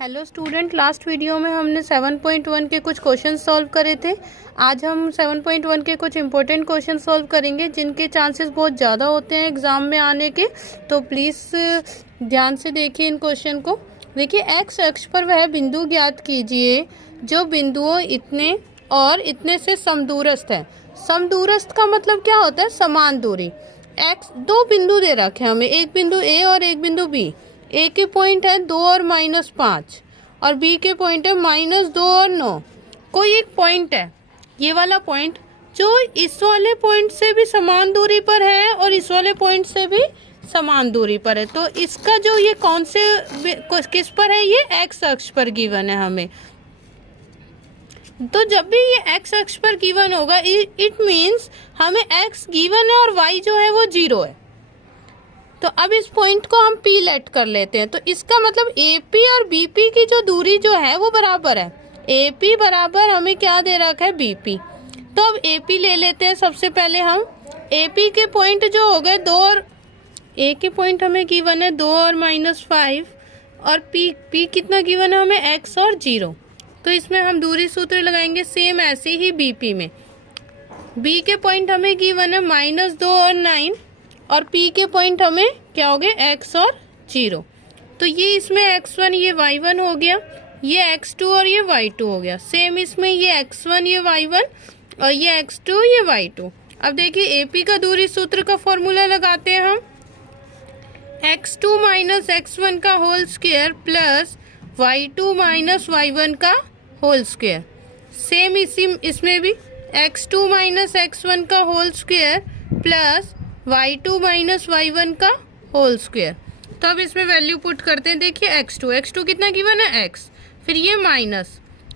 Hello student, last video में हमने 7.1 के कुछ क्वेश्चन सॉल्व करे थे। आज हम 7.1 के कुछ इम्पोर्टेंट क्वेश्चन सॉल्व करेंगे जिनके चांसेस बहुत ज़्यादा होते हैं एग्ज़ाम में आने के। तो प्लीज़ ध्यान से देखिए इन क्वेश्चन को। देखिए, एक्स अक्ष पर वह बिंदु ज्ञात कीजिए जो बिंदुओं इतने और इतने से समदूरस्थ है। समदूरस्थ का मतलब क्या होता है? समान दूरी। एक्स दो बिंदु दे रखे हैं हमें, एक बिंदु ए और एक बिंदु बी। ए के पॉइंट है 2 और -5 और बी के पॉइंट है -2 और 9। कोई एक पॉइंट है, ये वाला पॉइंट, जो इस वाले पॉइंट से भी समान दूरी पर है और इस वाले पॉइंट से भी समान दूरी पर है। तो इसका जो ये कौन से किस पर है? ये एक्स अक्ष पर गिवन है हमें। तो जब भी ये एक्स अक्ष पर गिवन होगा, इट मीन्स हमें एक्स गिवन है और वाई जो है वो 0 है। तो अब इस पॉइंट को हम P लेट कर लेते हैं। तो इसका मतलब AP और BP की जो दूरी जो है वो बराबर है। AP बराबर हमें क्या दे रखा है? BP। तो अब AP ले लेते हैं। सबसे पहले हम AP के पॉइंट जो हो गए 2 और A के पॉइंट हमें गिवन है 2 और -5 और P कितना गिवन है हमें? X और 0। तो इसमें हम दूरी सूत्र लगाएंगे सेम ऐसे ही BP में। B के पॉइंट हमें गिवन है -2 और 9 और P के पॉइंट हमें क्या हो गए? X और 0। तो ये इसमें x1 ये y1 हो गया, ये x2 और ये y2 हो गया। सेम इसमें ये x1 ये y1 और ये x2 ये y2। अब देखिए AP का दूरी सूत्र का फॉर्मूला लगाते हैं हम। x2 - x1 का whole square plus y2 - y1 का होल स्क्वायर। सेम इसमें भी x2 - x1 का whole square plus y2 - y1 का होल स्क्वायर। तो अब इसमें वैल्यू पुट करते हैं। देखिए x2 कितना गिवन है? x, फिर ये माइनस,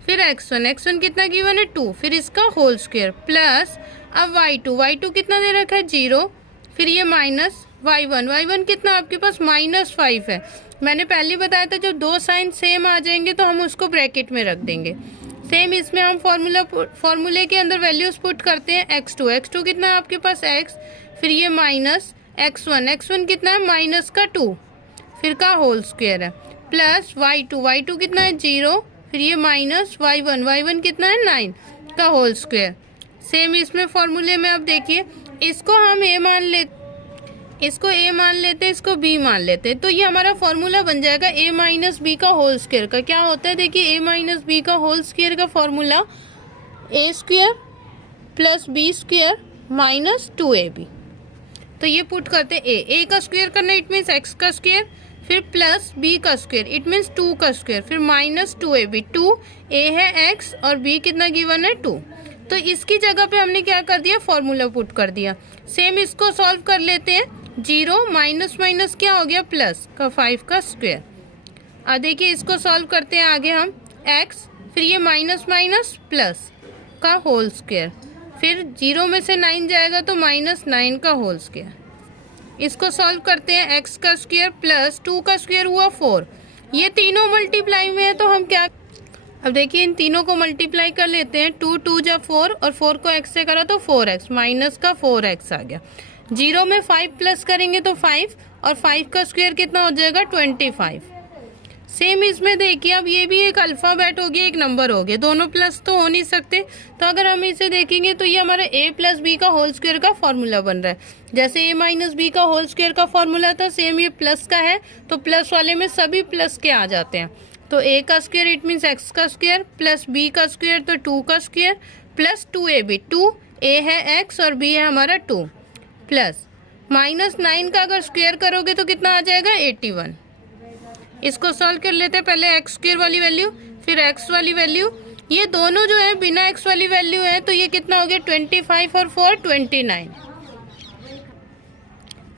फिर x1 कितना गिवन है? 2, फिर इसका होल स्क्वायर प्लस अब y2 कितना दे रखा है? 0, फिर ये माइनस y1 कितना आपके पास? -5 है। मैंने पहले बताया था जब दो साइन सेम आ जाएंगे तो हम उसको ब्रैकेट में रख देंगे। सेम इसमें हम फॉर्मूले के अंदर वैल्यूज पुट करते हैं। x2 कितना है आपके पास? x, फिर ये माइनस x1 कितना है? -2, फिर का होल स्क्वायर है प्लस y2 कितना है? 0, फिर ये माइनस y1 कितना है? 9 का होल स्क्वायर। सेम इसमें फॉर्मूले में अब देखिए, इसको हम a मान लेते हैं, इसको b मान लेते हैं। तो ये हमारा फॉर्मूला बन जाएगा a - b का होल स्क्वायर का। क्या होता है? देखिए a - b का होल स्क्वायर का फॉर्मूला a² + b² - 2ab। तो ये पुट करते हैं a का स्क्वायर करना, इट मीन्स x का स्क्वायर, फिर प्लस b का स्क्वायर, इट मीन्स 2 का स्क्वायर, फिर -2ab। 2a है x और b कितना गिवन है? 2। तो इसकी जगह पे हमने क्या कर दिया? फॉर्मूला पुट कर दिया। सेम इसको सॉल्व कर लेते हैं। 0 माइनस क्या हो गया? प्लस का 5 का स्क्वायर। अब देखिए इसको सॉल्व करते हैं आगे हम। x, फिर ये माइनस प्लस का होल स्क्वायर, फिर 0 में से 9 जाएगा तो -9 का होल स्क्वायर। इसको सॉल्व करते हैं। x का स्क्वायर प्लस 2 का स्क्वायर हुआ 4। ये तीनों मल्टीप्लाई में है तो हम क्या, अब देखिए इन तीनों को मल्टीप्लाई कर लेते हैं। 2 2 जा 4 और 4 को x से करा तो 4x, माइनस का 4x आ गया। 0 में 5 प्लस करेंगे तो 5 और 5 का स्क्वायर कितना हो जाएगा? 25। सेम इसमें देखिए, अब ये भी एक अल्फ़ाबेट हो गया, एक नंबर हो गया, दोनों प्लस तो हो नहीं सकते। तो अगर हम इसे देखेंगे तो ये हमारा a + b का होल स्क्वायर का फॉर्मूला बन रहा है। जैसे a - b का होल स्क्वायर का फॉर्मूला था, सेम ये प्लस का है, तो प्लस वाले में सभी प्लस के आ जाते हैं। तो a का स्क्वायर इट मीन्स x का स्क्वायर प्लस b का स्क्वायर तो 2 का स्क्वायर प्लस 2ab। 2a है x और b है हमारा 2 प्लस -9 का अगर स्क्वायर करोगे तो कितना आ जाएगा? 81। इसको सॉल्व कर लेते हैं। पहले x² वाली वैल्यू, फिर x वाली वैल्यू। ये दोनों जो है बिना x वाली वैल्यू है, तो ये कितना हो गया? 25 और 4 29।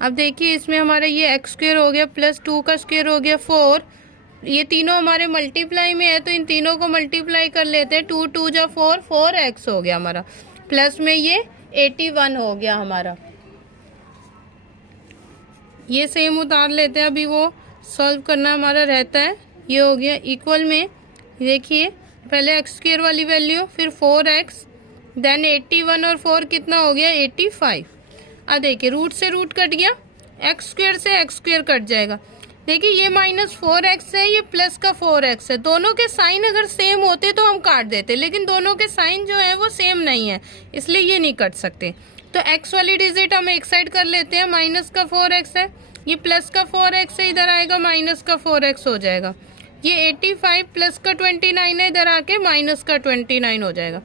अब देखिए इसमें हमारा ये x² हो गया प्लस 2 का स्क्वायर हो गया 4। ये तीनों हमारे मल्टीप्लाई में है तो इन तीनों को मल्टीप्लाई कर लेते हैं। 2 2 जा 4, 4x हो गया हमारा, प्लस में ये 81 हो गया हमारा। ये सेम उतार लेते हैं, अभी वो सॉल्व करना हमारा रहता है। ये हो गया इक्वल में, देखिए पहले x² वाली वैल्यू, फिर 4x, देन 81 और 4 कितना हो गया? 85। अब देखिए रूट से रूट कट गया, x² से x² कट जाएगा। देखिए ये -4x है, ये प्लस का 4x है। दोनों के साइन अगर सेम होते तो हम काट देते, लेकिन दोनों के साइन जो है वो सेम नहीं है, इसलिए ये नहीं कट सकते। तो x वाली डिजिट हम एक साइड कर लेते हैं, माइनस का 4x है, ये प्लस का 4x है, इधर आएगा माइनस का 4x हो जाएगा। ये 85 प्लस का 29 है, इधर आके माइनस का 29 हो जाएगा।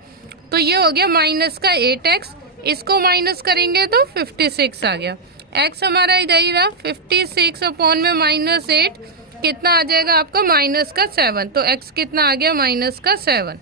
तो ये हो गया माइनस का 8x, इसको माइनस करेंगे तो 56 आ गया। x हमारा इधर ही रहा, 56 अपॉन में -8 कितना आ जाएगा आपका माइनस का 7। तो x कितना आ गया माइनस का 7।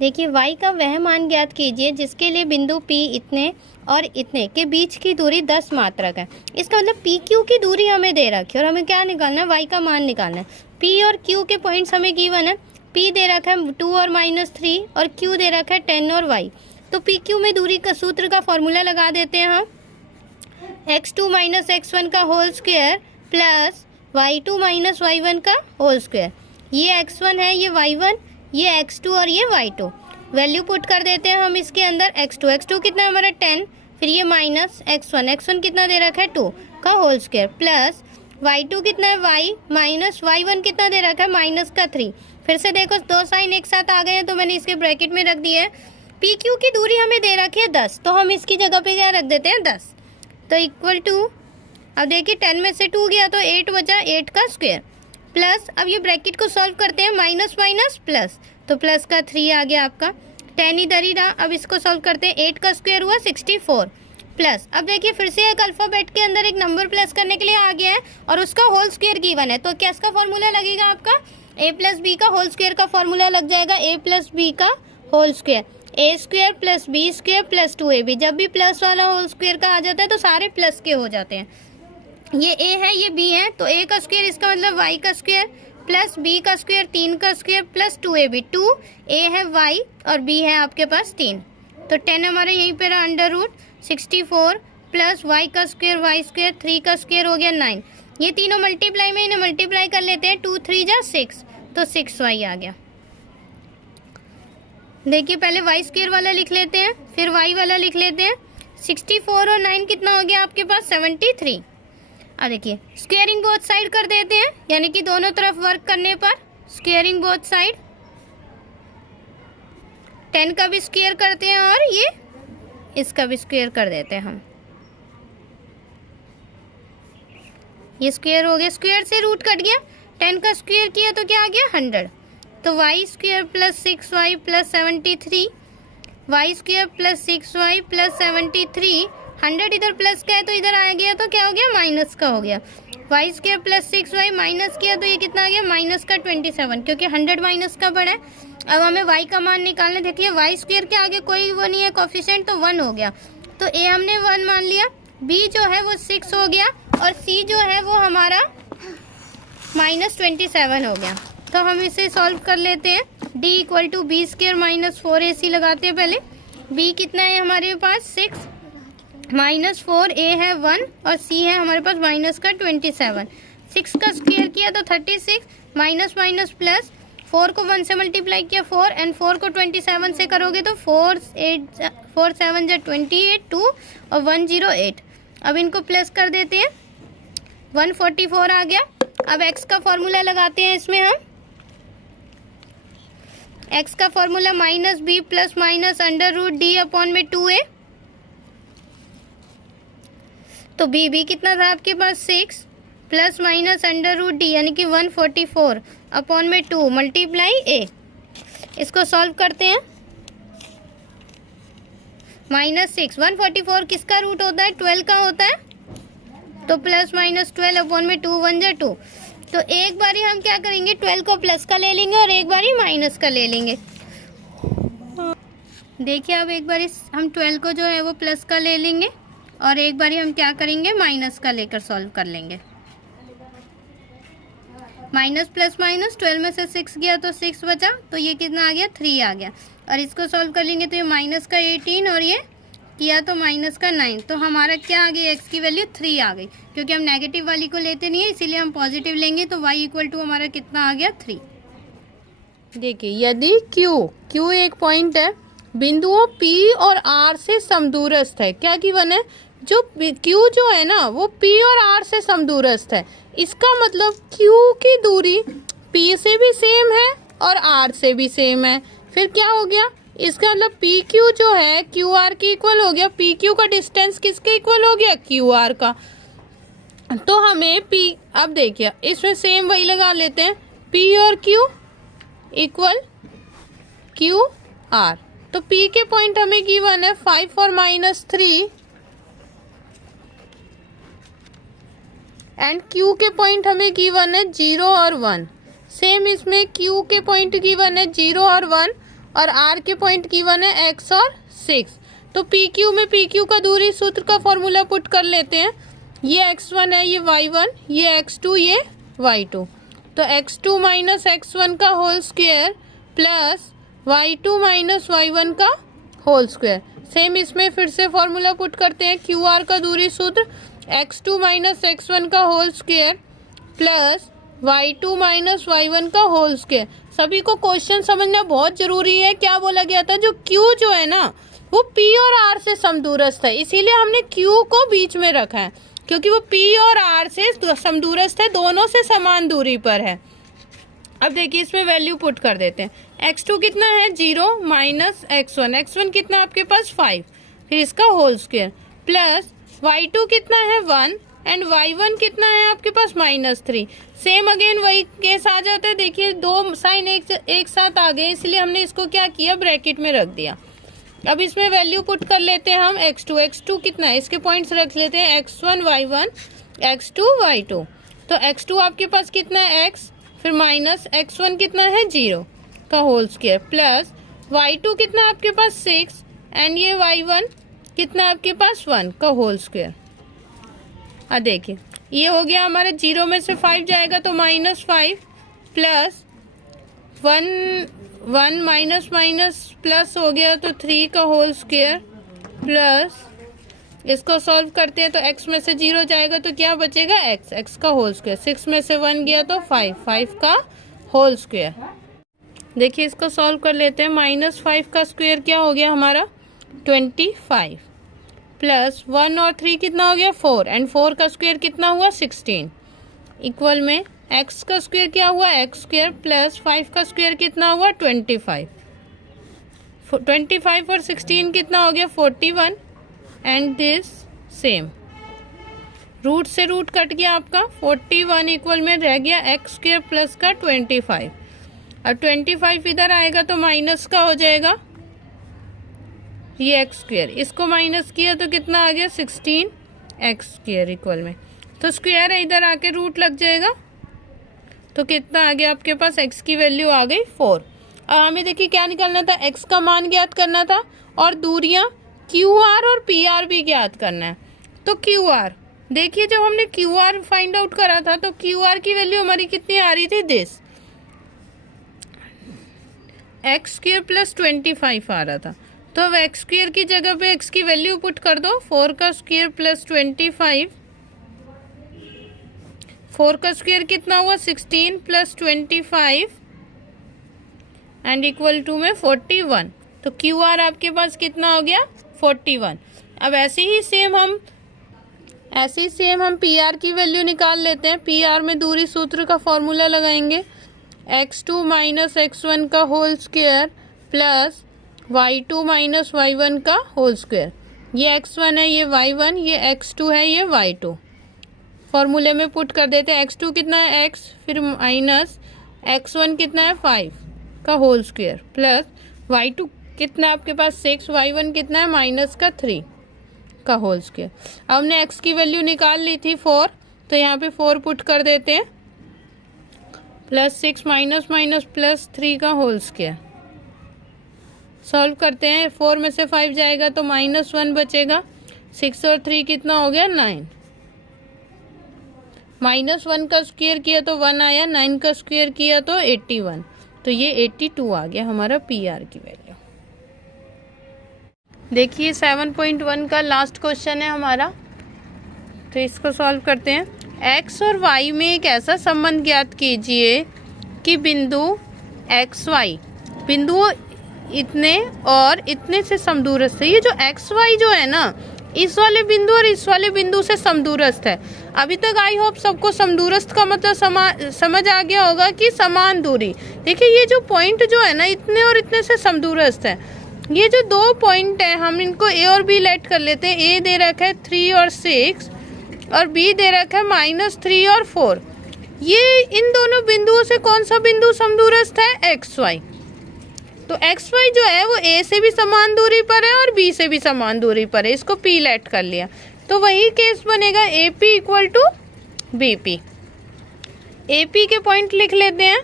देखिए y का वह मान ज्ञात कीजिए जिसके लिए बिंदु P इतने और इतने के बीच की दूरी 10 मात्रक है। इसका मतलब PQ की दूरी हमें दे रखी है और हमें क्या निकालना है, y का मान निकालना है। P और Q के पॉइंट्स हमें गिवन है। P दे रखा है 2 और -3 और Q दे रखा है 10 और y। तो PQ में दूरी का सूत्र का फॉर्मूला लगा देते हैं हम, x2 - x1 का whole square plus y2 - y1 का होल स्क्वायर। ये x1 है, ये y1, ये x2 और ये y2। वैल्यू पुट कर देते हैं हम इसके अंदर। x2 कितना है हमारा 10, फिर ये माइनस x1 कितना दे रखा है 2 का होल स्क्वायर प्लस y2 कितना है y माइनस y1 कितना दे रखा है माइनस का 3। फिर से देखो दो साइन एक साथ आ गए हैं तो मैंने इसके ब्रैकेट में रख दिए है। PQ की दूरी हमें दे रखी है 10, तो हम इसकी जगह पे क्या रख देते हैं 10। तो इक्वल टू, अब देखिए 10 में से 2 गया तो 8 बचा, 8 का स्क्वायर प्लस, अब ये ब्रैकेट को सॉल्व करते हैं, माइनस माइनस प्लस, तो प्लस का 3 आ गया आपका। 10 इधर ही रहा, अब इसको सॉल्व करते हैं, 8 का स्क्वायर हुआ 64 प्लस, अब देखिए फिर से एक अल्फ़ाबेट के अंदर एक नंबर प्लस करने के लिए आ गया है और उसका होल स्क्वायर गिवन है। तो क्या इसका फॉर्मूला लगेगा आपका, a + b का होल स्क्वायर का फॉर्मूला लग जाएगा, a + b का whole square, a square plus b square plus 2ab। जब भी प्लस वाला होल स्क्वायर का आ जाता है तो सारे प्लस के हो जाते हैं। ये a है, ये b है, तो a का स्क्वायर इसका मतलब y का स्क्वायर प्लस b का स्क्वायर 3 का स्क्वायर प्लस 2ab। 2a है y और b है आपके पास 3, तो 10 हमारे यहीं पे रहा √64 प्लस y का स्क्वायर y स्क्वायर 3 का स्क्वायर हो गया 9। ये तीनों मल्टीप्लाई में इन्हें मल्टीप्लाई कर लेते हैं, 2 3 जा 6, तो 6y आ गया। देखिए पहले y स्क्वायर वाला लिख लेते हैं, फिर y वाला लिख लेते हैं। 64 और 9 कितना हो गया आपके पास 73। अब देखिए स्क्वेयरिंग बोथ साइड कर देते हैं, यानी कि दोनों तरफ वर्क करने पर स्क्वेयरिंग बोथ साइड, 10 का भी स्क्वेयर करते हैं और ये इसका भी स्क्वेयर कर देते हैं हम। ये स्क्वेयर हो गया, स्क्वेयर से रूट कट गया, 10 का स्क्वेयर किया तो क्या आ गया 100। तो y square plus 6y plus 73, y square plus 6y plus 73, 100 इधर प्लस का है तो इधर आ गया तो क्या हो गया माइनस का हो गया। y square plus 6y minus किया तो ये कितना आ गया माइनस का 27, क्योंकि 100 माइनस का पड़ा है। अब हमें y का मान निकालना है। देखिए y स्क्वेयर के आगे कोई वो नहीं है कोफिशिएंट, तो 1 हो गया, तो a हमने 1 मान लिया, b जो है वो 6 हो गया और c जो है वो हमारा -27 हो गया। तो हम इसे सॉल्व कर लेते हैं। d = b square minus 4ac लगाते हैं पहले। b कितना है हमारे पास 6, -4a है 1 और c है हमारे पास -27। 6 का स्क्वायर किया तो 36, माइनस माइनस प्लस, 4 को 1 से मल्टीप्लाई किया 4 एंड 4 को 27 से करोगे तो 4 7 जा 28, 2 और 108। अब इनको प्लस कर देते हैं, 144 आ गया। अब x का फॉर्मूला लगाते हैं इसमें हम। x का formula -b plus minus √d upon में 2a, तो b कितना था आपके पास 6 प्लस माइनस √d यानी कि 144 अपॉन में 2 मल्टीप्लाई a। इसको सॉल्व करते हैं, -6, 144 किसका रूट होता है 12 का होता है, तो प्लस माइनस 12 अपॉन में 2 1 जा 2। तो एक बारी हम क्या करेंगे 12 को प्लस का ले लेंगे और एक बारी माइनस का ले लेंगे। देखिए अब एक बारी हम 12 को जो है वो प्लस का ले लेंगे और एक बारी हम क्या करेंगे माइनस का लेकर सॉल्व कर लेंगे। माइनस प्लस माइनस 12 में से 6 गया तो 6 बचा, तो ये कितना आ गया 3 आ गया। और इसको सॉल्व कर लेंगे तो ये माइनस का 18 और ये किया तो माइनस का 9, तो हमारा क्या आ गई x की वैल्यू 3 आ गई। क्योंकि हम नेगेटिव वाली को लेते नहीं है इसीलिए हम पॉजिटिव लेंगे, तो y = हमारा कितना आ गया 3। देखिए यदि Q एक पॉइंट है, बिंदुओं P और R से समदूरस्थ है, क्या गिवन है जो Q जो है ना वो P और R से समदूरस्थ है। इसका मतलब Q की दूरी P से भी सेम है और R से भी सेम है। फिर क्या हो गया, इसका मतलब PQ जो है QR के इक्वल हो गया। PQ का डिस्टेंस किसके इक्वल हो गया, QR का। तो हमें P, अब देखिए इसमें सेम वही लगा लेते हैं, P और Q इक्वल QR। तो P के पॉइंट हमें गिवन है 5 और -3 एंड Q के पॉइंट हमें गिवन है 0 और 1। सेम इसमें Q के पॉइंट गिवन है 0 और 1 और R के पॉइंट गिवन है x और 6। तो PQ में PQ का दूरी सूत्र का फॉर्मूला पुट कर लेते हैं। ये x1 है, ये y1, ये x2, ये y2। तो x2 माइनस x1 का whole square plus y2 minus y1 का होल स्क्वायर। सेम इसमें फिर से फॉर्मूला पुट करते हैं। QR का दूरी सूत्र x2 माइनस x1 का whole square plus y2 minus y1 का होल स्क्वायर। सभी को क्वेश्चन समझना बहुत जरूरी है। क्या बोला गया था, जो Q जो है ना वो P और R से समदूरस्थ है, इसीलिए हमने Q को बीच में रखा है, क्योंकि वो P और R से समदूरस्थ है, दोनों से समान दूरी पर है। अब देखिए इसमें वैल्यू पुट कर देते हैं। x2 कितना है 0 माइनस x1, x1 कितना आपके पास 5, फिर इसका होल स्क्वायर प्लस y2 कितना है 1 एंड y1 कितना है आपके पास -3। सेम अगेन वही केस आ जाता है। देखिए दो साइन एक साथ आ गए, इसलिए हमने इसको क्या किया, ब्रैकेट में रख दिया। अब इसमें वैल्यू पुट कर लेते हैं हम। x2 कितना है, इसके पॉइंट्स रख लेते हैं x1 y1 x2 y2। तो x2 आपके पास कितना है x, फिर माइनस x1 कितना है 0 का होल स्क्वायर प्लस y2 कितना आपके पास 6 एंड ये y1 कितना आपके पास 1 का होल स्क्वायर। देखिए ये हो गया हमारे 0 में से 5 जाएगा तो -5 प्लस 1 माइनस प्लस हो गया तो 3 का होल स्क्वायर प्लस, इसको सॉल्व करते हैं तो x में से 0 जाएगा तो क्या बचेगा x का होल स्क्वायर। 6 में से 1 गया तो 5 का होल स्क्वायर। देखिए इसको सॉल्व कर लेते हैं। -5 का स्क्वायर क्या हो गया हमारा 25 प्लस 1 और 3 कितना हो गया 4 एंड 4 का स्क्वायर कितना हुआ 16 इक्वल में x का स्क्वायर क्या हुआ x स्क्वायर प्लस 5 का स्क्वायर कितना हुआ 25 और 16 कितना हो गया 41 एंड दिस सेम रूट से रूट कट गया आपका 41 इक्वल में रह गया x स्क्वायर प्लस का 25 और 25 इधर आएगा तो माइनस का हो जाएगा ये x स्क्वायर, इसको माइनस किया तो कितना आ गया 16 x स्क्वायर इक्वल में, तो स्क्वायर है इधर आके रूट लग जाएगा तो कितना आ गया आपके पास x की वैल्यू आ गई 4। अब हमें देखिए क्या निकालना था, x का मान ज्ञात करना था और दूरियां QR और PR भी ज्ञात करना है। तो QR देखिए जब हमने QR फाइंड आउट करा था तो QR की वैल्यू हमारी कितनी आ रही थी दिस x स्क्वायर प्लस 25 आ रहा था। तो अब x स्क्वायर की जगह पे x की वैल्यू पुट कर दो 4 का स्क्वायर प्लस 25, 4 का स्क्वायर कितना हुआ 16 प्लस 25 एंड इक्वल टू में 41। तो QR आपके पास कितना हो गया 41। अब ऐसे ही सेम हम PR की वैल्यू निकाल लेते हैं। PR में दूरी सूत्र का फॉर्मूला लगाएंगे x2 माइनस x1 का whole square plus y2 minus y1 का होल स्क्वायर। ये x1 है, ये y1, ये x2 है, ये y2। फॉर्मूले में पुट कर देते हैं। x2 कितना है x, फिर माइनस x1 कितना है 5 का होल स्क्वायर प्लस y2 कितना है आपके पास 6, y1 कितना है माइनस का 3 का होल स्क्वायर। अब हमने x की वैल्यू निकाल ली थी 4, तो यहाँ पे 4 पुट कर देते हैं प्लस 6 माइनस प्लस 3 का होल स्क्वायर। सॉल्व करते हैं, 4 में से 5 जाएगा तो -1 बचेगा, 6 और 3 कितना हो गया 9, -1 का स्क्वायर किया तो 1 आया, 9 का स्क्वायर किया तो 81, तो ये 82 आ गया हमारा PR की वैल्यू। देखिए 7.1 का लास्ट क्वेश्चन है हमारा, तो इसको सॉल्व करते हैं। x और y में एक ऐसा संबंध ज्ञात कीजिए कि बिंदु XY बिंदु इतने और इतने से समदूरस्थ है। ये जो XY जो है ना इस वाले बिंदु और इस वाले बिंदु से समदूरस्थ है। अभी तक आई होप सबको समदूरस्थ का मतलब समझ आ गया होगा कि समान दूरी। देखिए ये जो पॉइंट जो है ना, इतने और इतने से समदूरस्थ है। ये जो दो पॉइंट है, हम इनको ए और बी लेट कर लेते हैं। ए दे रखा है 3 और 6 और बी दे रखा है -3 और 4। ये इन दोनों बिंदुओं से कौन सा बिंदु समदूरस्थ है? X y. तो एक्स वाई जो है वो ए से भी समान दूरी पर है और बी से भी समान दूरी पर है। इसको पी लेट कर लिया तो वही केस बनेगा A P equal to B P. A P के पॉइंट लिख लेते हैं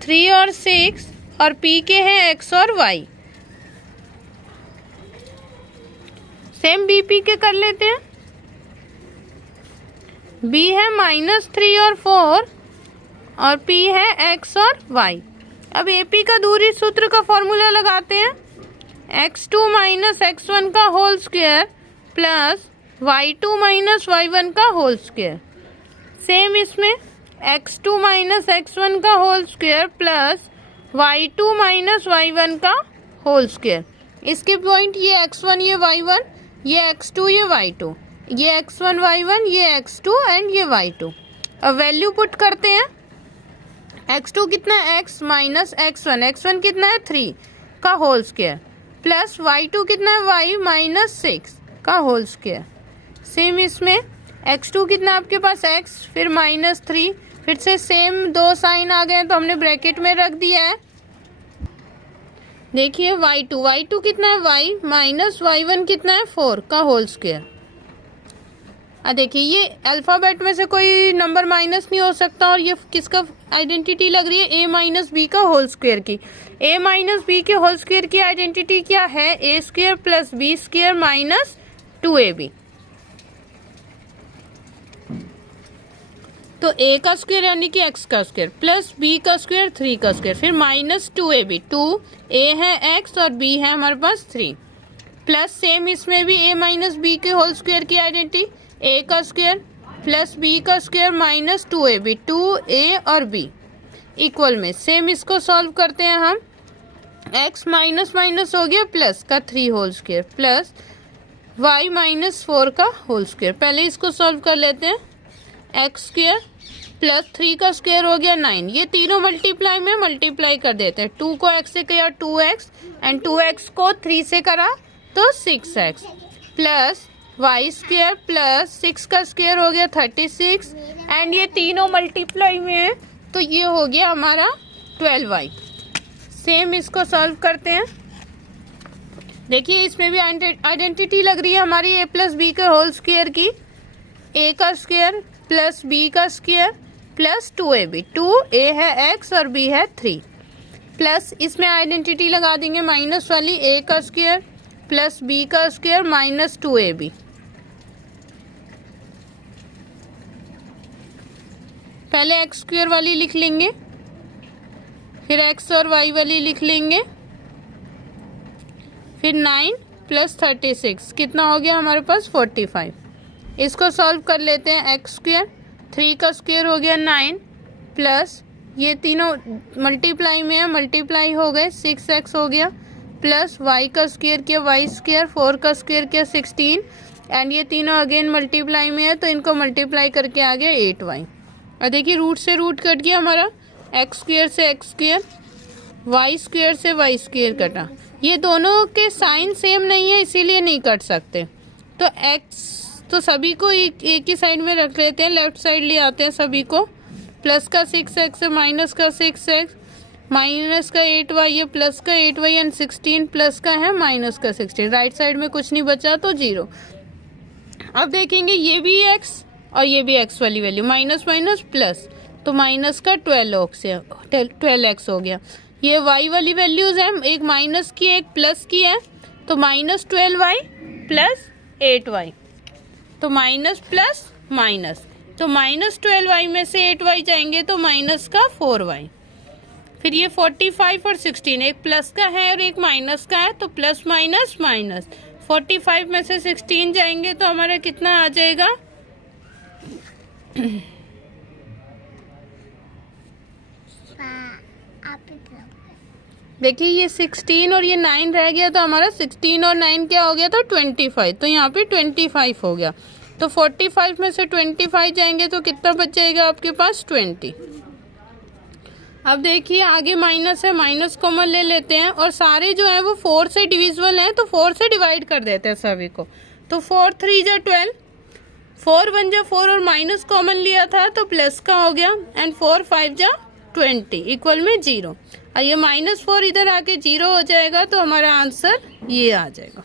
3 और 6 और पी के हैं एक्स और वाई। सेम बी पी के कर लेते हैं। बी है -3 और 4 और पी है एक्स और वाई। अब ए पी का दूरी सूत्र का फॉर्मूला लगाते हैं। x2 - x1 का whole square plus y2 - y1 का होल स्क्वायर। सेम इसमें x2 - x1 का whole square plus y2 - y1 का होल स्क्वायर। इसके पॉइंट ये x1 ये y1, ये x2 ये y2, ये x1 y1, ये x2 एंड ये y2। अब वैल्यू पुट करते हैं। x2 कितना है? x माइनस x1, x1 कितना है? 3 का होल स्क्वायर प्लस y2 कितना है? y -6 का होल स्क्वायर। सेम इसमें x2 कितना आपके पास? x फिर -3, फिर से सेम दो साइन आ गए तो हमने ब्रैकेट में रख दिया है। देखिए y2 कितना है? y माइनस y1 कितना है? 4 का होल स्क्वायर। देखिए ये अल्फ़ाबेट में से कोई नंबर माइनस नहीं हो सकता और ये किसका आइडेंटिटी लग रही है? a माइनस बी का होल स्क्वायर की। a माइनस बी के होल स्क्वायर की आइडेंटिटी क्या है? a square plus B square minus 2ab। तो a का स्क्वायर यानी कि x का स्क्वायर प्लस b का स्क्वायर 3 का स्क्वायर फिर माइनस 2ab। 2a है x और b है हमारे पास 3 प्लस सेम इसमें भी a माइनस बी के होल स्क्वायर की आइडेंटिटी a का स्क्वायर प्लस b का स्क्वायर माइनस 2ab। 2a और b इक्वल में सेम इसको सॉल्व करते हैं हम। x माइनस माइनस हो गया प्लस का 3 whole square plus y minus 4 का होल स्क्वायर। पहले इसको सॉल्व कर लेते हैं। x स्क्वायर प्लस 3 का स्क्वायर हो गया 9। ये तीनों मल्टीप्लाई में मल्टीप्लाई कर देते हैं। 2 को x से किया 2x एंड 2x को 3 से करा तो 6x plus Y square plus 6 का स्क्वायर हो गया 36 एंड ये तीनों मल्टीप्लाई में है तो ये हो गया हमारा 12y। सेम इसको सॉल्व करते हैं। देखिए इसमें भी आइडेंटिटी लग रही है हमारी a प्लस बी के होल स्क्वायर की। a का स्क्वायर प्लस b का स्क्वायर प्लस 2ab। 2a है x और b है 3 प्लस इसमें आइडेंटिटी लगा देंगे माइनस वाली। a का स्क्वायर प्लस b का स्क्वायर माइनस 2ab। पहले एक्स स्क्वायर वाली लिख लेंगे फिर x और y वाली लिख लेंगे फिर 9 प्लस 36 कितना हो गया हमारे पास 45। इसको सॉल्व कर लेते हैं। एक्स स्क्वायर 3 का स्क्वायर हो गया 9 प्लस ये तीनों मल्टीप्लाई में है मल्टीप्लाई हो गए 6x हो गया प्लस y का स्क्वायर किया y स्क्वायर 4 का स्क्वायर किया 16 एंड ये तीनों अगेन मल्टीप्लाई में है तो इनको मल्टीप्लाई करके आ गया 8y। और देखिए रूट से रूट कट गया हमारा। एक्स स्क्वायर से एक्स स्क्वायर वाई स्क्वायर से वाई स्क्वायर कटा। ये दोनों के साइन सेम नहीं है इसीलिए नहीं कट सकते। तो एक्स तो सभी को एक ही साइड में रख लेते हैं। लेफ्ट साइड ले आते हैं सभी को। प्लस का 6x माइनस का 6x माइनस का 8y है प्लस का 8y एंड 16 प्लस का है माइनस का 16। राइट साइड में कुछ नहीं बचा तो 0। अब देखेंगे ये भी x और ये भी x वाली वैल्यू माइनस माइनस प्लस तो माइनस का 12x हो गया। ये y वाली वैल्यूज है एक माइनस की एक प्लस की है तो माइनस 12y प्लस 8y तो माइनस प्लस माइनस तो माइनस 12y में से 8y जाएंगे तो माइनस का 4y। फिर ये 45 और 16 एक प्लस का है और एक माइनस का है तो प्लस माइनस माइनस 45 में से 16 जाएंगे तो हमारा कितना आ जाएगा 5 देखिए ये 16 और ये 9 रह गया, तो हमारा 16 और 9 क्या हो गया था 25, तो यहाँ पे 25 हो गया। तो 45 में से 25 जाएंगे तो कितना बच जाएगा आपके पास 20। अब देखिए आगे माइनस है, माइनस कॉमन ले लेते हैं और सारे जो है वो 4 से डिविजिबल हैं, तो 4 से डिवाइड कर देते हैं सभी को। तो 4 3 जा 12, 4 1 जा 4 और माइनस कॉमन लिया था तो प्लस का हो गया, एंड 4 5 जा 20 इक्वल में 0। और ये -4 इधर आके 0 हो जाएगा, तो हमारा आंसर ये आ जाएगा।